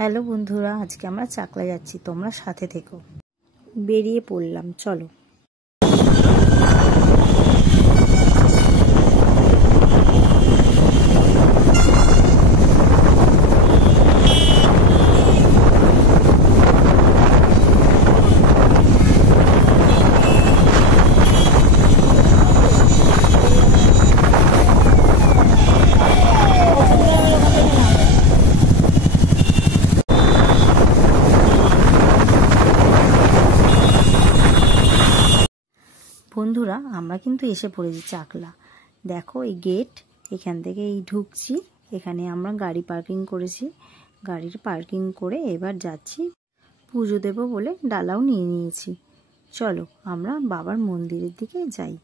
Hello বন্ধুরা, আজকে আমরা চাকলা যাচ্ছি, তোমরা সাথে থেকো। বেরিয়ে পড়লাম, চলো। বন্ধুরা, আমরা কিন্তু এসে পড়েছি চাকলা। দেখো এই গেট, এখান থেকে এই ঢুকছি। এখানে আমরা গাড়ি পার্কিং করেছি। গাড়ির পার্কিং করে এবার যাচ্ছি পুজো দেব বলে ডালাও নিয়ে নিয়েছি। চলো আমরা বাবার মন্দিরের দিকে যাই।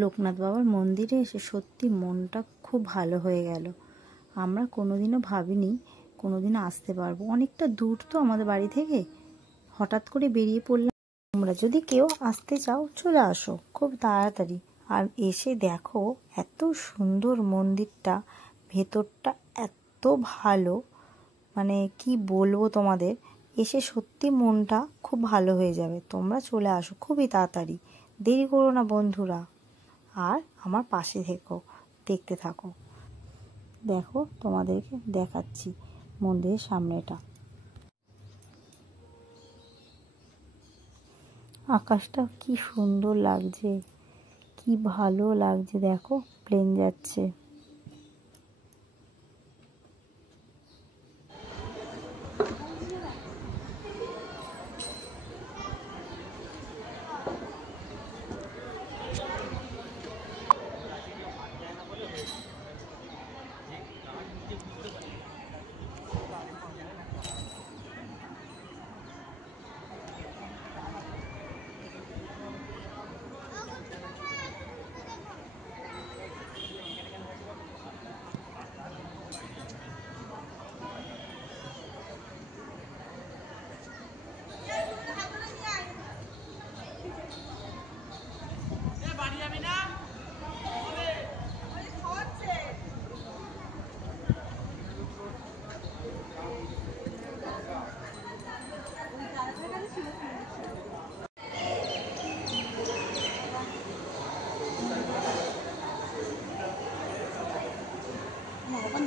লোকনাথ বাবার মন্দিরে এসে সত্যি মনটা খুব ভালো হয়ে গেল। আমরা কোনোদিনও ভাবিনি কোনোদিন আসতে পারবো। অনেকটা দূর তো আমাদের বাড়ি থেকে। হঠাৎ করে বেরিয়ে পড়লাম। তোমরা যদি কেউ আসতে চাও চলে আসো খুব তাড়াতাড়ি। আর এসে দেখো এত সুন্দর মন্দিরটা, ভেতরটা এত ভালো, মানে কি বলবো তোমাদের। এসে সত্যি মনটা খুব ভালো হয়ে যাবে। তোমরা চলে আসো খুবই তাড়াতাড়ি, দেরি করো না বন্ধুরা। আর আমার পাশে থেকো, দেখতে থাকো। দেখো তোমাদেরকে দেখাচ্ছি মন্দিরের সামনেটা। আকাশটা কি সুন্দর লাগছে, কি ভালো লাগছে। দেখো প্লেন যাচ্ছে।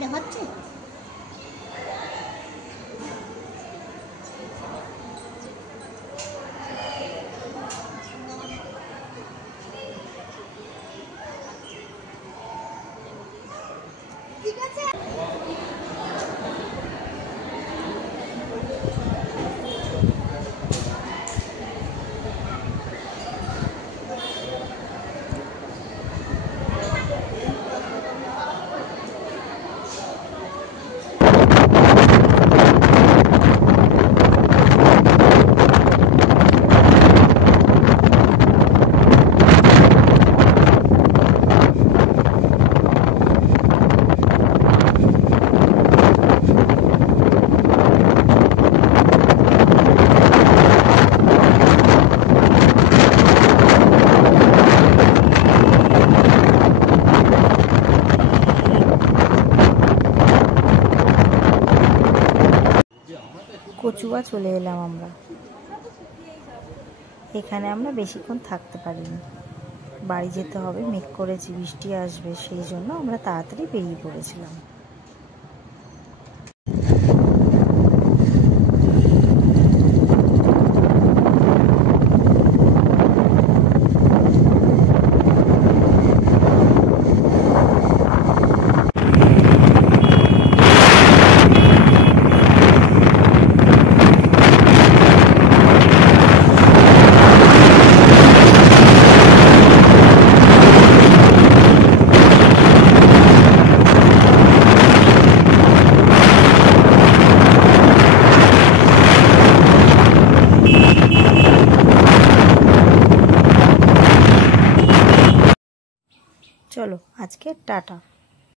দেখাচ্ছে ঠিক আছে। কচুয়া চলে এলাম আমরা। এখানে আমরা বেশিক্ষণ থাকতে পারিনি, বাড়ি যেতে হবে। মেঘ করেছি, বৃষ্টি আসবে, সেই জন্য আমরা তাড়াতাড়ি বেরিয়ে পড়েছিলাম। চলো আজকে টাটা।